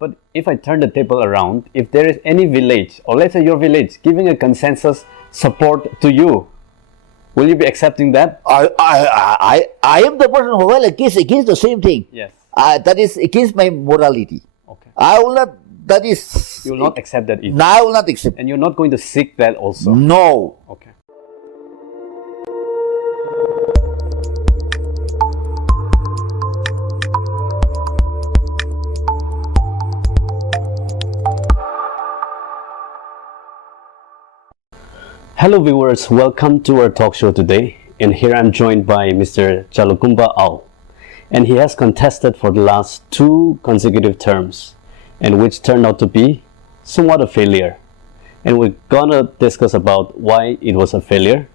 But if I turn the table around, if there is any village, or let's say your village, giving a consensus support to you, will you be accepting that? I am the person who will against the same thing. Yes. That is against my morality. Okay. I will not. That is. You will not accept that either. No, I will not accept. And you're not going to seek that also. No. Okay. Hello viewers, welcome to our talk show today, and here I'm joined by Mr. Chalukumba Ao, and he has contested for the last 2 consecutive terms, and which turned out to be somewhat a failure, and we're gonna discuss about why it was a failure.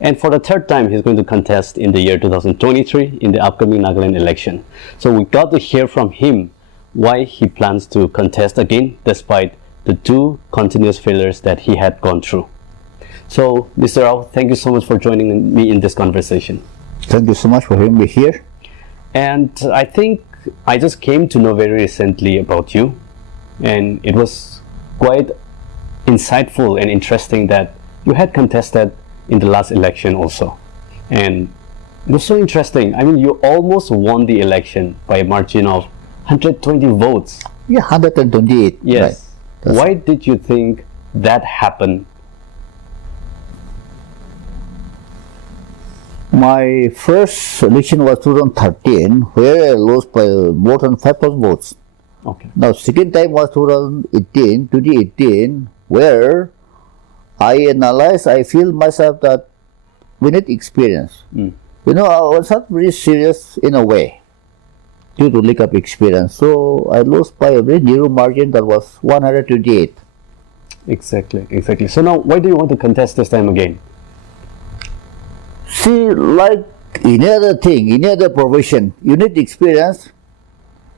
And for the 3rd time he's going to contest in the year 2023 in the upcoming Nagaland election. So we got to hear from him why he plans to contest again despite the 2 continuous failures that he had gone through. So, Mr. Ao, thank you so much for joining me in this conversation. Thank you so much for having me here. And I think I just came to know very recently about you, and it was quite insightful and interesting that you had contested in the last election also. And it was so interesting. I mean, you almost won the election by a margin of 120 votes. Yeah, 128. Yes. Right. Why did you think that happened? My first election was 2013, where I lost by more than 5,000 votes. Okay. Now, second time was 2018, where I analyzed, I feel myself that we need experience. You know, I was not very serious in a way due to lack of experience. So I lost by a very narrow margin that was 128. Exactly. So now, why do you want to contest this time again? See, like any other thing, any other profession, you need experience.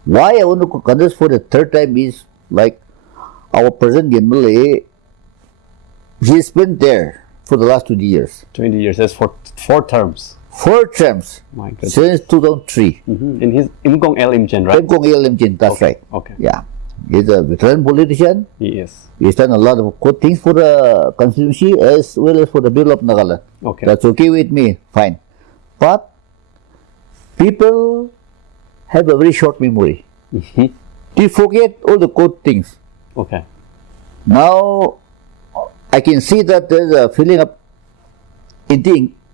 Why I want to contest for the 3rd time is like our present MLA, he has been there for the last 20 years. 20 years, that's for 4 terms. 4 terms. My goodness. Since 2003. In his Imkong El Imchen, right? Imkong El Imchen, that's Okay, right. okay. Yeah. He's a veteran politician. He is. He's done a lot of good things for the constituency as well as for the people of Nagaland. Okay. That's okay with me, fine. But people have a very short memory. They forget all the good things. Okay. Now, I can see that there's a feeling of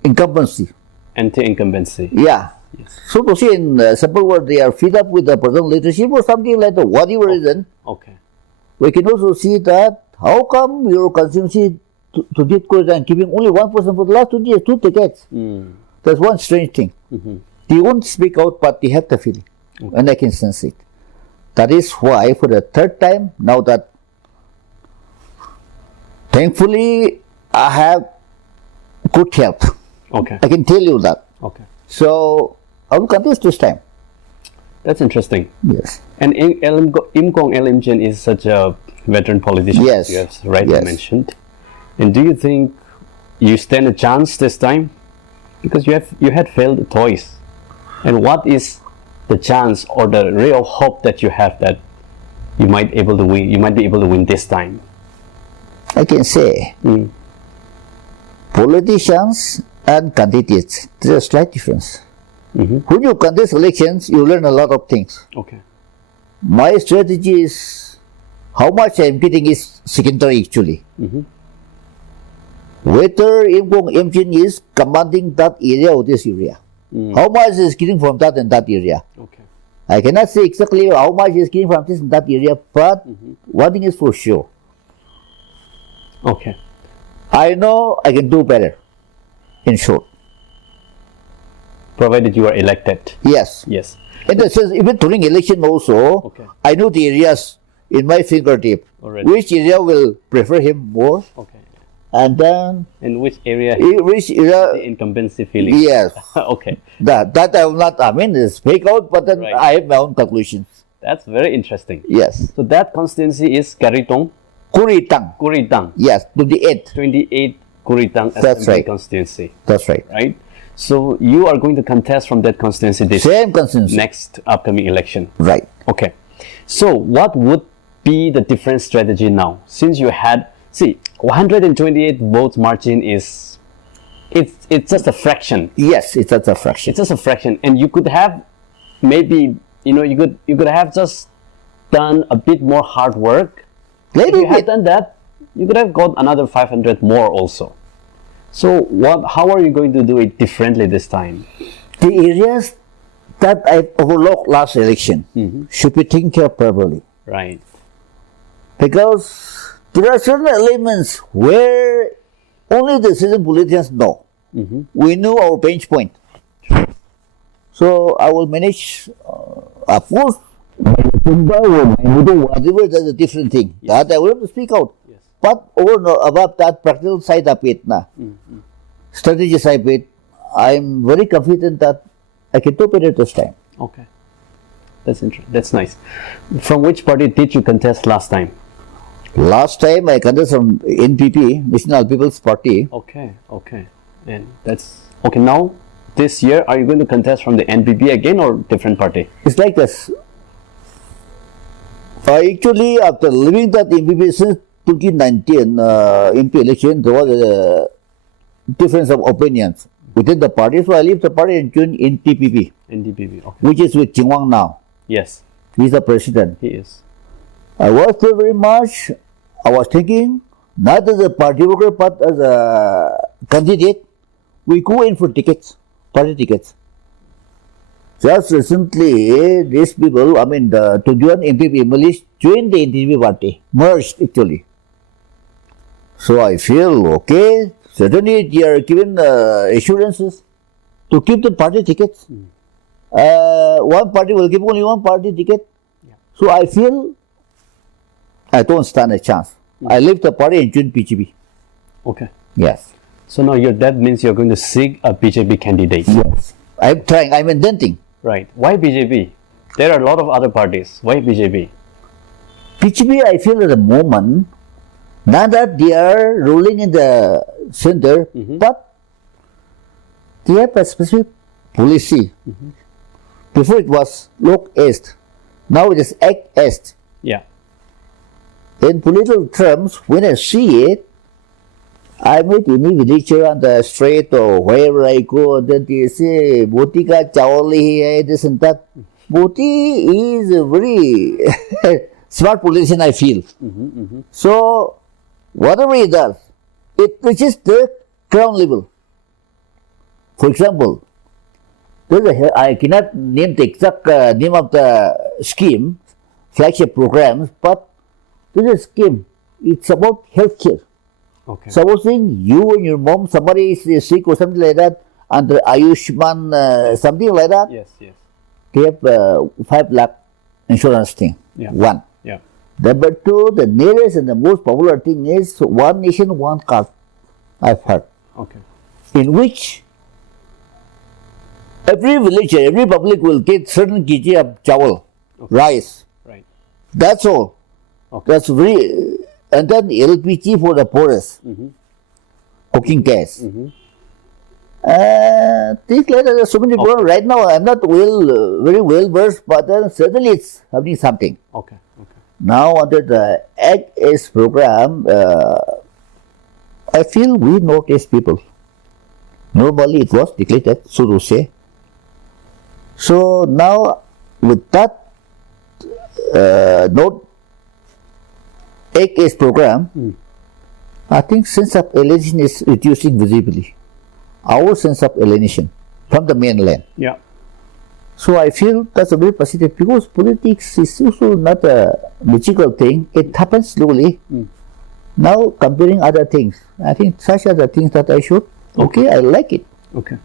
incumbency. Anti-incumbency. Yeah. Yes. So to say in simple words, they are fed up with the present leadership or something like that, whatever reason. Okay. We can also see that how come your constituency to get good and keeping only 1% for the last 2 years, 2 decades. That's one strange thing. They won't speak out, but they have the feeling, and I can sense it. That is why for the 3rd time, now that thankfully I have good health. Okay. I can tell you that. Okay. So I will contest this time. That's interesting. Yes. And Imkong El Imchen is such a veteran politician, Yes. as you have rightly Yes. mentioned. And do you think you stand a chance this time? Because you had failed twice. And what is the chance or the ray of hope that you have that you might able to win? You might be able to win this time. I can say politicians and candidates, there's a slight difference. When you contest elections, you learn a lot of things. Okay. My strategy is how much I'm getting is secondary actually. Whether Imkong Imchen is commanding that area or this area. How much is getting from that and that area. Okay. I cannot say exactly how much is getting from this and that area, but one thing is for sure. Okay. I know I can do better, in short. Provided you are elected. Yes. Yes. In the sense, even during election also, Okay. I know the areas in my fingertip. Already. Which area will prefer him more, Okay. and then And which area? which The area, incumbency feeling. yes. Okay. That I will not, I mean, speak out, but then Right. I have my own conclusions. That's very interesting. Yes. So that constituency is Karitong, Kuritang. Kuritang, Yes, to the 8th. 28 Kuritang That's Assembly right. constituency, That's right. right? So you are going to contest from that constituency this Same consensus. next upcoming election. Right. Okay. So what would be the different strategy now? Since you had, see, 128 votes margin is, it's just a fraction. Yes, it's just a fraction. It's just a fraction, and you could have maybe, you could have just done a bit more hard work. If you had done that, you could have got another 500 more also. So how are you going to do it differently this time? The areas that I overlooked last election should be taken care of properly. Right. Because there are certain elements where only the citizen politicians know. We know our bench point. So I will manage, of course, whatever, that's a different thing. Yes. That I will have to speak out. Yes. But above that practical side of it, strategy side of it, I'm very confident that I can do better this time. Okay. That's interesting. That's nice. From which party did you contest last time? Last time I contested from NPP, National People's Party. Okay, okay. And that's okay. Now, this year, are you going to contest from the NPP again or different party? It's like this. Actually, after leaving that NPP since 2019 MP election, there was a difference of opinions within the party. So I leave the party and joined NPP. NDPP, okay. Which is with Chingwang now. Yes. He's the president. He is. I was there very much. I was thinking, not as a party worker, but as a candidate, we go in for tickets, party tickets. Just recently, these people, to join NPP, Malaysia joined the NPP party, merged actually. So I feel, okay, certainly they are given assurances to keep the party tickets. One party will give only one party ticket. Yeah. So I feel I don't stand a chance. I leave the party and join BJP. Okay. Yes. So now that means you're going to seek a BJP candidate. Yes. I'm trying, I'm indenting. Right. Why BJP? There are a lot of other parties. Why BJP? BJP, I feel at the moment, now that they are ruling in the center, but they have a specific policy. Before it was Look East, now it is Act East. Yeah. In political terms, when I see it, I meet any villager on the street or wherever I go, then they say, Boti ka chawal hi hai, this and that. Boti is a very smart politician, I feel. So, whatever he does, it reaches the ground level. For example, I cannot name the exact name of the scheme, flagship programs, but this is a scheme. It's about healthcare. Okay. Supposing you and your mom, somebody is sick or something like that, under Ayushman, something like that, Yes, yes. they have 5 lakh insurance thing. Yeah. One. Yeah. Number two, the nearest and the most popular thing is one nation, one card, I've heard. Okay. In which every villager, every public will get certain kg of chawal, rice. Right. That's all. Okay. That's very, and then LPG for the poorest, cooking gas. Mm-hmm. Things like that, there's so many programs. Right now, I'm not very well versed, but then certainly it's happening something. Okay. Okay. Now, under the Act S program, I feel we notice people. Normally, it was declared, so to say. So now, with that Act S program, I think sense of alienation is reducing visibly. Our sense of alienation from the mainland. Yeah. So I feel that's a very positive, because politics is also not a magical thing. It happens slowly. Now comparing other things, I think such are the things that I should. Okay, I like it. Okay.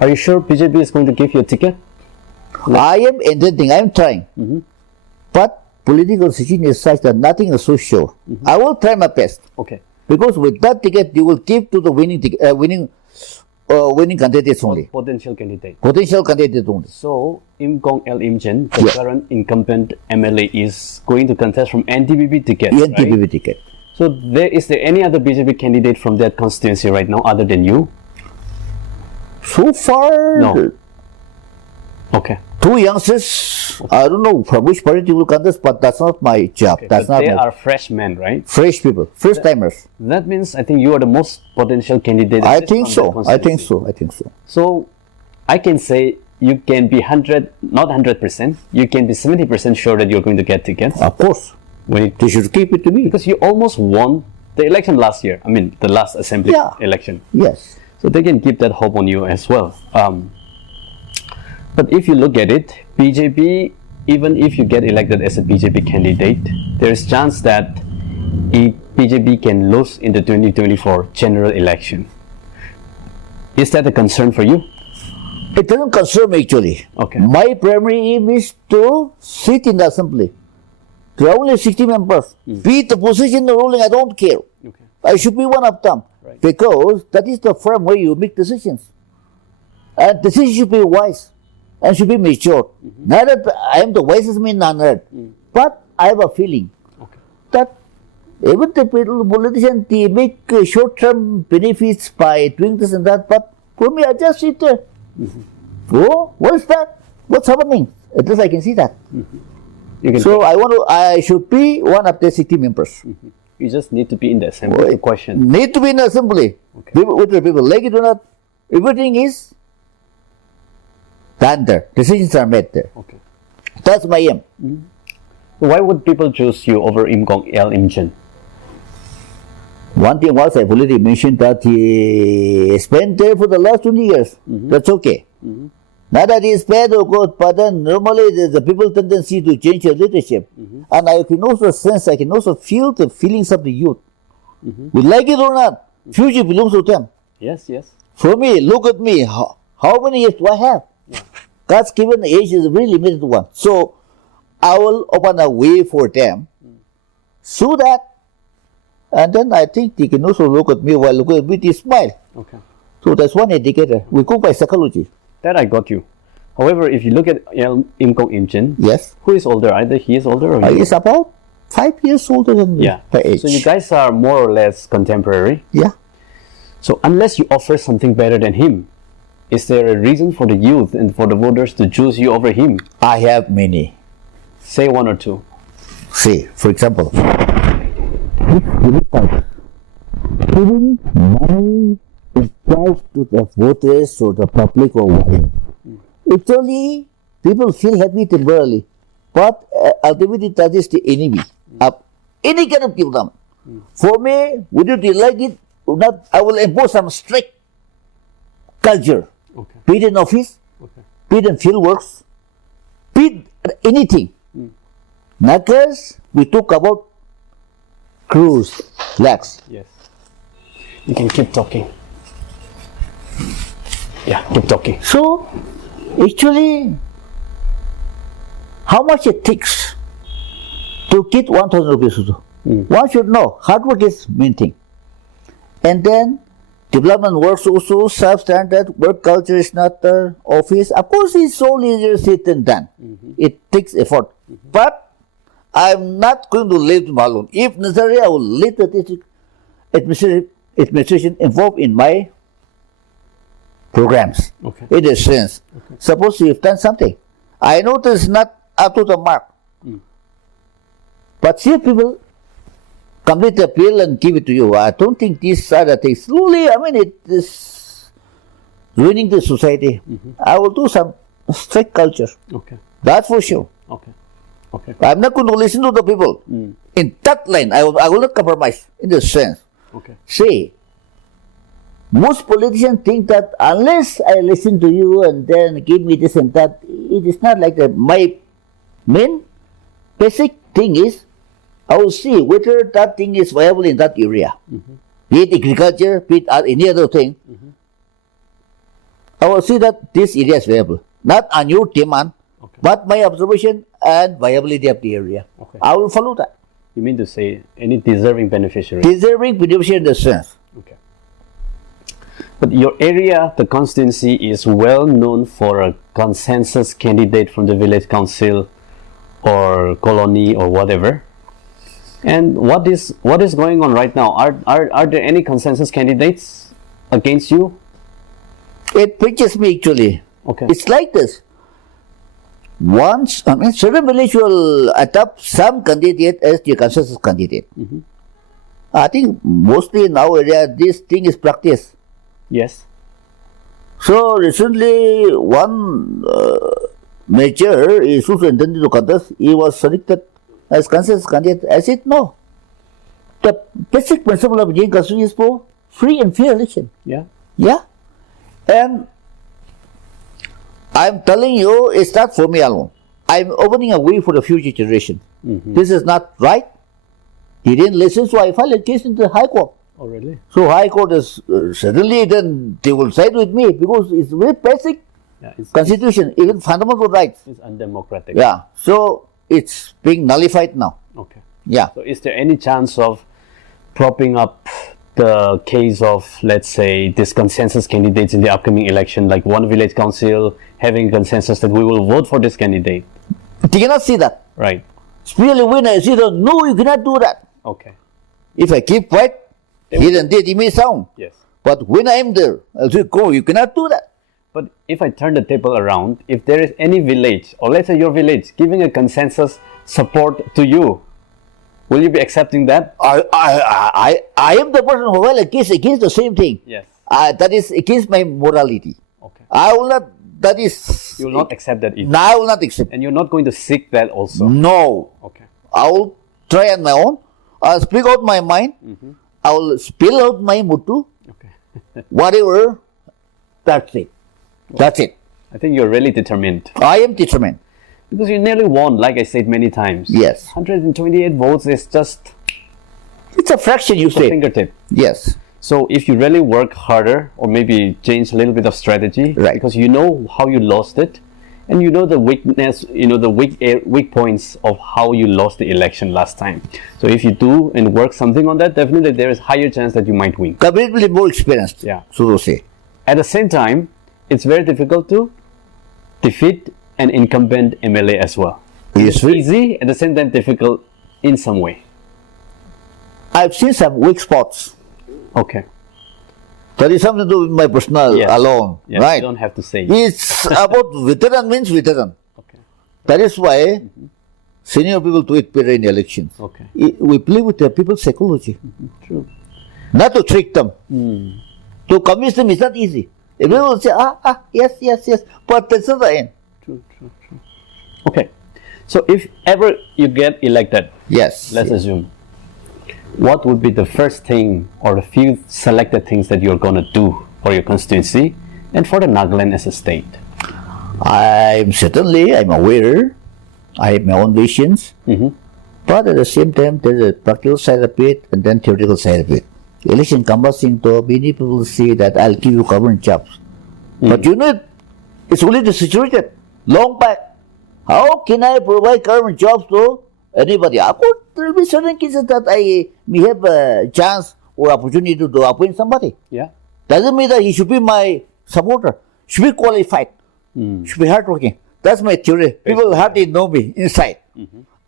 Are you sure BJP is going to give you a ticket? I am intending, I am trying. But political situation is such that nothing is so sure. I will try my best. Okay. Because with that ticket, you will give to the winning candidates only. Potential candidate. Potential candidates only. So, Im Kong L. Im Chen, the current incumbent MLA, is going to contest from NDPP ticket. NDPP right? ticket. So, is there any other BJP candidate from that constituency right now other than you? So far, No. Okay. Two youngsters, I don't know from which party you will contest, but that's not my job. Okay, That's but not they my are freshmen, right? fresh people, first timers. That means I think you are the most potential candidate. I just think from so. that I think constituency. so. I think so. So I can say you can be 100, not 100%. You can be 70% sure that you're going to get tickets. Of course, When it, they should keep it to me. because you almost won the election last year. I mean, the last assembly Yeah. election. Yes. So they can keep that hope on you as well. But if you look at it, BJP, even if you get elected as a BJP candidate, there is chance that BJP can lose in the 2024 general election. Is that a concern for you? It doesn't concern me actually. Okay. My primary aim is to sit in the assembly. There are only 60 members. Be it the position or ruling, I don't care. Okay. I should be one of them. Right. Because that is the firm where you make decisions. And decisions should be wise and should be mature. Not that I am the wisest man on earth, but I have a feeling Okay. that even the politicians, they make short-term benefits by doing this and that, but for me, I just sit there. Oh, what's that? What's happening? At least I can see that. You can. So I should be one of the 60 members. You just need to be in the assembly to question. Need to be in assembly. Okay. People, whether people like it or not, everything is done there. Decisions are made there. Okay. That's my aim. Why would people choose you over Imkong L Imjen? One thing was, I've already mentioned that he spent there for the last 20 years. That's okay. Not that he's bad or good, but then normally there's a people tendency to change your leadership. And I can also sense, I can also feel the feelings of the youth. We like it or not, future belongs to them. Yes, yes. For me, look at me, how many years do I have? God's given age is a really limited one. So I will open a way for them so that, and then I think they can also look at me while looking at me, they smile. Okay. So that's one indicator. We go by psychology. That I got you. However, if you look at Imkong Imjen, Yes. who is older? Either he is older or you? He's about 5 years older than me Yeah. by age. So you guys are more or less contemporary. Yeah. So unless you offer something better than him, is there a reason for the youth and for the voters to choose you over him? I have many. Say one or two. See, for example, giving money is price to the voters or the public or whatever. Actually, people feel happy temporarily, but ultimately that is the enemy of any kind of kingdom. For me, whether they like it or not, I will impose some strict culture. Okay. Be it in office, Okay. be it in field works, be it anything. Knackers, we talk about cruise, lax. Yes. You can keep talking. Yeah, keep talking. So, actually, how much it takes to get 1,000 rupees also? One should know, hard work is main thing. And then, development works also, substandard, work culture is not the office. Of course, it's so easier said than done. It takes effort. But, I'm not going to leave them alone. If necessary, I will let the district administration involved in my programs. Okay. In a sense. Suppose you've done something. I know this is not up to the mark. But see people complete the appeal and give it to you. I don't think these are the things. Slowly, I mean, it is ruining the society. I will do some strict culture. Okay. That's for sure. Okay. Okay. I'm not going to listen to the people. In that line, I will not compromise in this sense. Okay. See, most politicians think that unless I listen to you and then give me this and that, it is not like that. My main basic thing is, I will see whether that thing is viable in that area. Be it agriculture, be it any other thing. I will see that this area is viable. Not on your demand, but my observation and viability of the area. Okay. I will follow that. You mean to say any deserving beneficiary? Deserving beneficiary in the sense. Okay. But your area, the constituency, is well known for a consensus candidate from the village council or colony or whatever. And what is going on right now? Are there any consensus candidates against you? It pinches me actually. Okay. It's like this. once, certain village will adopt some candidate as the consensus candidate. I think mostly in our area, this thing is practiced. Yes. So recently, one major is also intended to contest. He was selected as consensus candidate. I said no. The basic principle of Indian Constitution is for free and fair election. Yeah. Yeah. And I'm telling you, it's not for me alone. I'm opening a way for the future generation. This is not right. He didn't listen, so I filed a case in the High Court. Oh, really? So High Court is suddenly then they will side with me because it's very basic constitution, even fundamental rights. It's undemocratic. Yeah. So it's being nullified now. Okay. Yeah. So is there any chance of propping up the case of, let's say, this consensus candidates in the upcoming election, like one village council having consensus that we will vote for this candidate? They cannot see that. Right. Especially when I say, no, you cannot do that. Okay. If I keep quiet, here and there it may sound. Yes. But when I am there, I'll say, go, you cannot do that. But if I turn the table around, if there is any village, or let's say your village, giving a consensus support to you, will you be accepting that? I am the person who will against the same thing. Yes. That is against my morality. Okay. I will not, that is... You will not accept that either. No, I will not accept. And you're not going to seek that also? No. Okay. I will try on my own. I'll speak out my mind. I will spill out my motto. Okay. Whatever. That's it. That's it. I think you're really determined. I am determined. Because you nearly won, like I said many times. Yes. 128 votes is just... It's a fraction, you say. Fingertip. Yes. So if you really work harder, or maybe change a little bit of strategy, right, because you know how you lost it, and you know the weakness, you know the weak points of how you lost the election last time. So if you do and work something on that, definitely there is higher chance that you might win. Completely more experienced. Yeah. So to say. At the same time, it's very difficult to defeat an incumbent MLA as well. Yes. It's easy, at the same time difficult in some way. I've seen some weak spots. Okay. That is something to do with my personal alone. Yes, right? You don't have to say. It's about veteran means veteran. Okay. That is why senior people do it better in elections. Okay. We play with the people's psychology. True. Not to trick them. To convince them is not easy. Everyone will say, yes. But that's not the end. True. Okay. So if ever you get elected, yes, let's assume, what would be the first thing or the few selected things that you're going to do for your constituency and for the Nagaland as a state? I'm aware. I have my own visions. But at the same time, there's a practical side of it and then theoretical side of it. Election canvassing, to many people say that I'll give you government jobs. But you know, it's only the situation. Long back. How can I provide government jobs to anybody? Of course, there will be certain cases that I may have a chance or opportunity to appoint somebody. Yeah. Doesn't mean that he should be my supporter. Should be qualified. Should be hardworking. That's my theory. People hardly know me inside.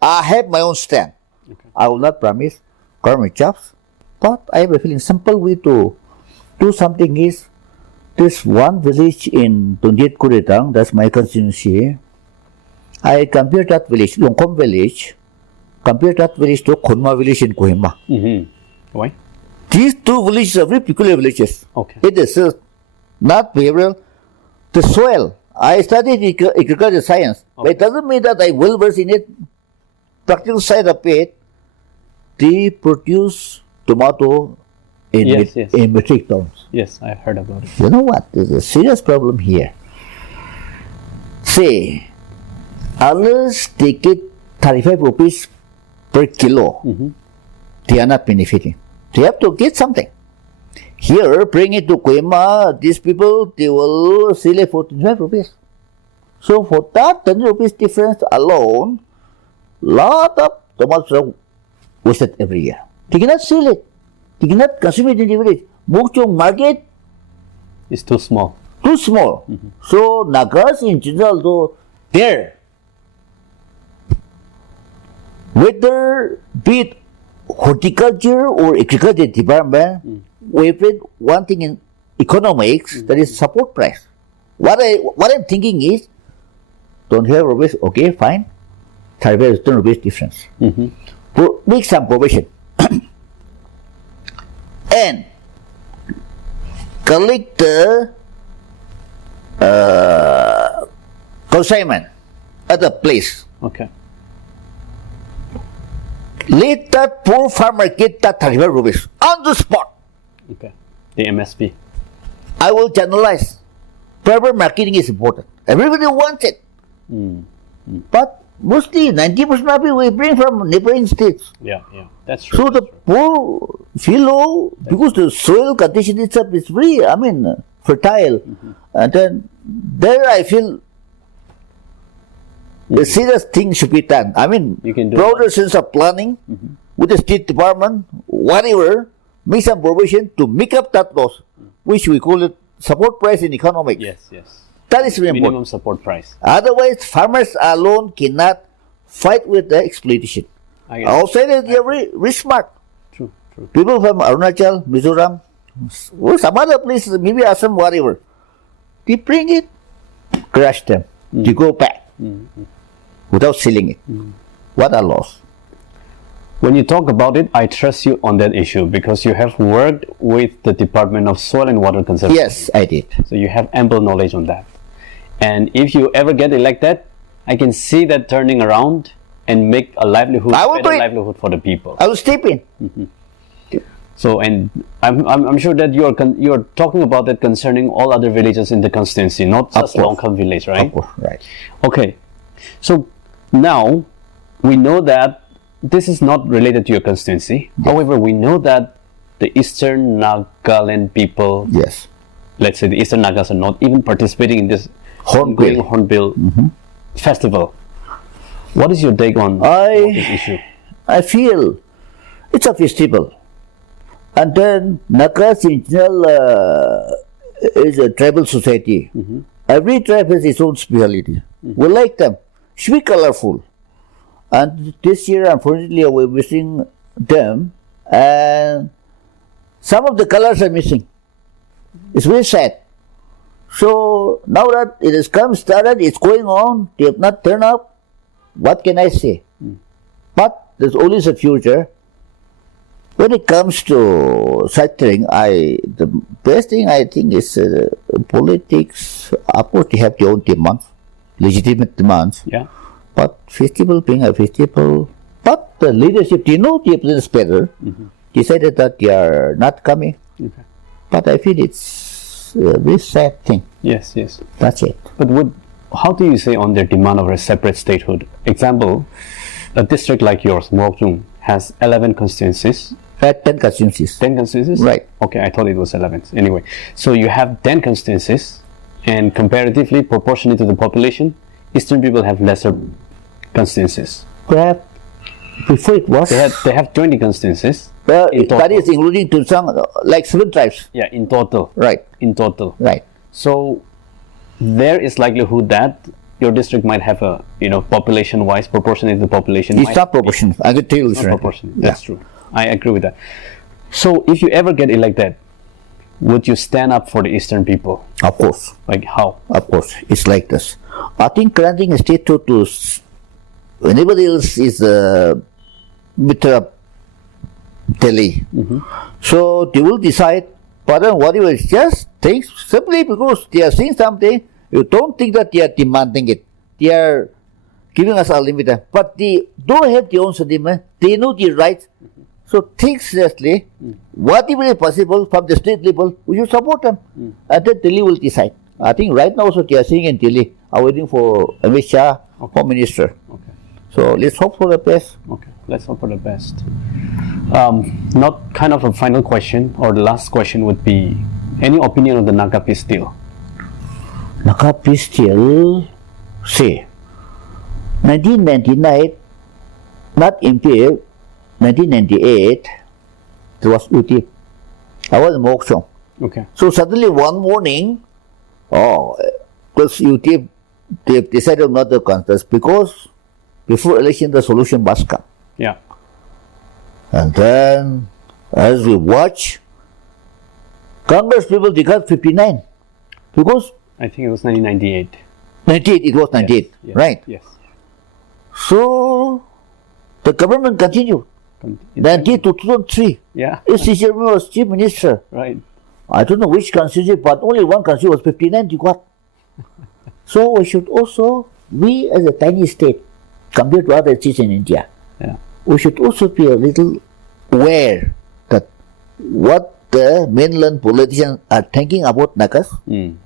I have my own stand. Okay. I will not promise government jobs, but I have a feeling simple way to do something is this one village in Tundiat Kuretang, that's my constituency. I compare that village, Longkom village, compare that village to Khunma village in Kohima. Why? These two villages are very peculiar villages. Okay. It is not behavioral. The soil, I studied agriculture science, but it doesn't mean that I well versed in it. Practical side of it, they produce tomato in metric tons. Yes, I've heard about it. You know what? There's a serious problem here. Say, others take it 35 rupees per kilo. They are not benefiting. They have to get something. Here, bring it to Kohima, these people, they will sell it for 25 rupees. So for that 10 rupees difference alone, lot of tomatoes are wasted every year. They cannot sell it. They cannot consume it in the village. Mokokchung market is too small. Too small. So Nagas in general, though, there, whether be it horticulture or agriculture department, we have one thing in economics that is support price. What I'm thinking is don't have rupees, okay, fine. 35 rupees difference. Make some provision. And collect the consignment at the place. Okay. Let that poor farmer get that 35 rupees on the spot. Okay. The MSP. I will generalize. Proper marketing is important. Everybody wants it. But mostly 90% of it we bring from neighboring states. Yeah, that's true. So the poor fellow, because the soil condition itself is very, fertile. And then there I feel a serious thing should be done. You can do broader sense of planning with the state department, whatever, make some provision to make up that loss, which we call it support price in economics. Yes. That is very Minimum important. support price. Otherwise, farmers alone cannot fight with the exploitation. Outside, they are very smart. True. People from Arunachal, Mizoram, or some other places, maybe Assam, whatever, they bring it, crush them, they go back without selling it. What a loss. When you talk about it, I trust you on that issue because you have worked with the Department of Soil and Water Conservation. Yes, I did. So you have ample knowledge on that. And if you ever get elected, I can see that turning around and make a livelihood, better livelihood for the people. I will step in. So, and I'm sure that you're talking about that concerning all other villages in the constituency, not just Longkam village, right? Of course, right. Okay. So now we know that this is not related to your constituency. Yes. However, we know that the Eastern Nagaland people, yes, let's say the Eastern Nagas, are not even participating in this Hornbill festival. What is your take on this issue? I feel it's a festival. And then Nagas in general is a tribal society. Every tribe has its own speciality. We like them. Should be colorful. And this year, unfortunately, we're missing them, and some of the colors are missing. It's very sad. So now that it has started, it's going on, they have not turned up, what can I say? But there's always a future. When it comes to such thing, the best thing I think is politics. Of course, they have their own demands, legitimate demands. Yeah. But festival being a festival, but the leadership, they know the place better, decided that they are not coming. Okay. But I feel it's a very sad thing. Yes. That's it. But how do you say on their demand of a separate statehood? Example, a district like yours, Mokokchung, has 11 constituencies. 10 constituencies. 10 constituencies? Right. Okay, I thought it was 11. Anyway, so you have 10 constituencies, and comparatively, proportionate to the population, Eastern people have lesser constituencies. Perhaps before it was. They have 20 constituencies. That is including to some, like 7 tribes. Yeah, in total. Right. In total. Right. So there is likelihood that your district might have a, population-wise, proportionate to the population. It's not proportional. I could tell you this. Not proportionate. That's true. I agree with that. So if you ever get elected, would you stand up for the Eastern people? Of course. Like how? Of course. It's like this. I think granting a statehood to anybody else is Mitra Delhi. So they will decide, but whatever, it's just things simply because they are saying something, you don't think that they are demanding it. They are giving us unlimited. But they don't have their own sentiment. They know their rights. So think seriously, whatever is possible from the state level, we should support them. And then Delhi will decide. I think right now also they are saying in Delhi, are waiting for Amit Shah, Home Minister. Okay. So let's hope for the best. Okay, let's hope for the best. Not kind of a final question, or the last question would be, any opinion on the Naga peace deal? Naga peace deal, say, 1999, not impaired, 1998, there was UT. I was in Mokokchung. Okay. So suddenly one morning, because UT, they decided not to contest because before election the solution must come. Yeah. And then, as we watch, Congress people, they got 59 because I think it was 1998. 98, it was 98, Yes. right? Yes. So, the government continued. 98 to 2003. Yeah. Its chairman was chief minister. Right. I don't know which constituency, but only one constituency was 59 gigawatt. So we should also, we as a tiny state, compared to other states in India, Yeah. we should also be a little aware that what the mainland politicians are thinking about Nagas and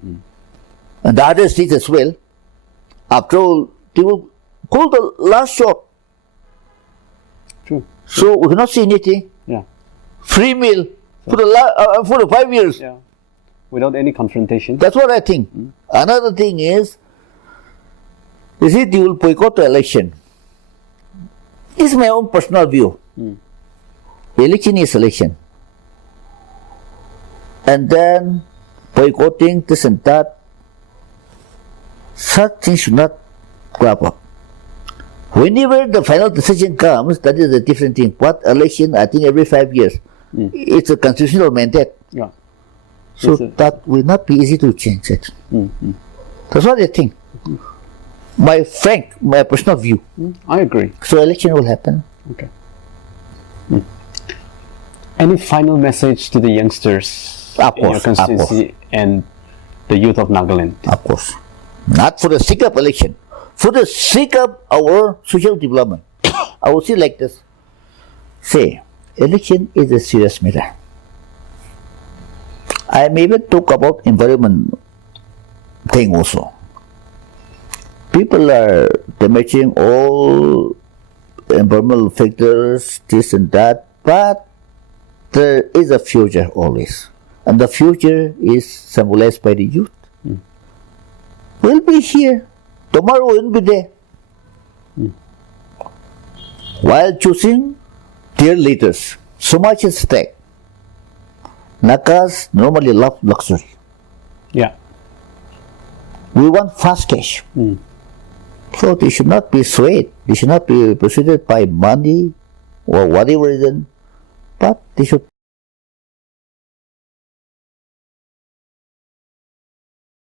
the other states as well. After all, they will call the last shot. True. So we cannot see anything. Yeah. Free meal for the 5 years. Yeah. Without any confrontation. That's what I think. Another thing is, you see, they will boycott the election. This is my own personal view. Election is election. And then boycotting this and that, such things should not grab up. Whenever the final decision comes, that is a different thing. What election, I think every 5 years. It's a constitutional mandate. Yeah. So that will not be easy to change it. That's what I think. My personal view. I agree. So election will happen. Okay. Any final message to the youngsters Of in your course, of constituency and the youth of Nagaland? Of course. Not for the sake of election. For the sake of our social development. I will say like this. Say, election is a serious matter. I may even talk about environment thing also. People are damaging all environmental factors, this and that, but there is a future always. And the future is symbolized by the youth. We'll be here. Tomorrow we'll be there. While choosing their leaders, so much is at stake. Nagas normally love luxury. Yeah. We want fast cash. So they should not be swayed. They should not be persuaded by money or whatever reason, but they should